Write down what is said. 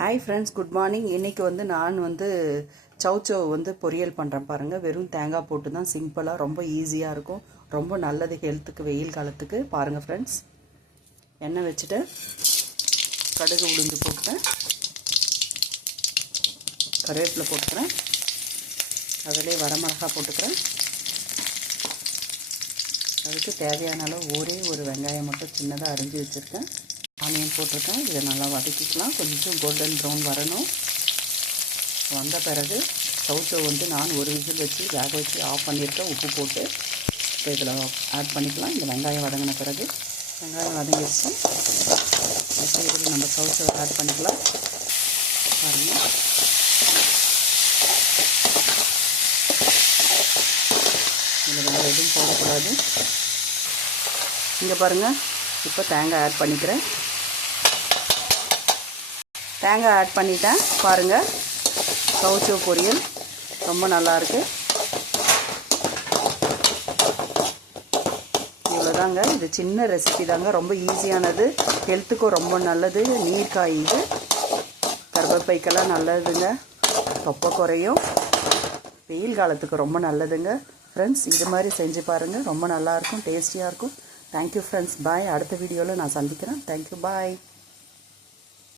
Hi friends, good morning. இன்றைக்கி நான் சௌச்சௌ பொரியல் பண்ணுறேன் பாருங்கள். வெறும் தேங்காய் போட்டு தான் சிம்பிளாக ரொம்ப ஈஸியாக இருக்கும். ரொம்ப நல்லது ஹெல்த்துக்கு, வெயில் காலத்துக்கு. பாருங்கள் ஃப்ரெண்ட்ஸ், எண்ணெய் வச்சுட்டு கடுகு உளுந்து போட்டேன், கருவேப்பிலை போட்டுக்கிறேன், அதிலே வரமிளகாய் போட்டுக்கிறேன். அதுக்கு தேவையான அளவு ஒரே ஒரு வெங்காயம் மட்டும் சின்னதாக அரிஞ்சு வச்சுருக்கேன். ஆனியன் போட்டிருக்கேன். இதை நல்லா வதக்கிக்கலாம். கொஞ்சம் கோல்டன் ப்ரௌன் வரணும். வந்த பிறகு சௌச்சௌ நான் ஒரு விசில் வச்சு வேக வச்சு ஆஃப் பண்ணியிருக்கேன், உப்பு போட்டு. இப்போ இதில் ஆட் பண்ணிக்கலாம். இந்த வெங்காயம் வதங்கின பிறகு வெங்காயம் வதங்கிடுச்சு. இதில் நம்ம சௌச்சௌ ஆட் பண்ணிக்கலாம். பாருங்கள், இதில் வேறு எதுவும் போடக்கூடாது. இங்கே பாருங்கள், இப்போ தேங்காய் ஆட் பண்ணிக்கிறேன். தேங்காய் ஆட் பண்ணிட்டேன். பாருங்கள், சௌச்சௌ பொரியல் ரொம்ப நல்லாயிருக்கு. இவ்வளோதாங்க. இது சின்ன ரெசிபி தாங்க, ரொம்ப ஈஸியானது, ஹெல்த்துக்கும் ரொம்ப நல்லது. நீர்க்காய் இது கர்ப்பப்பைக்கெல்லாம் நல்லதுங்க, தொப்பை குறையும், வெயில் காலத்துக்கு ரொம்ப நல்லதுங்க. ஃப்ரெண்ட்ஸ், இது மாதிரி செஞ்சு பாருங்கள், ரொம்ப நல்லாயிருக்கும், டேஸ்டியாக இருக்கும். தேங்க்யூ ஃப்ரெண்ட்ஸ், பாய். அடுத்த வீடியோவில் நான் சந்திக்கிறேன். தேங்க்யூ, பாய்.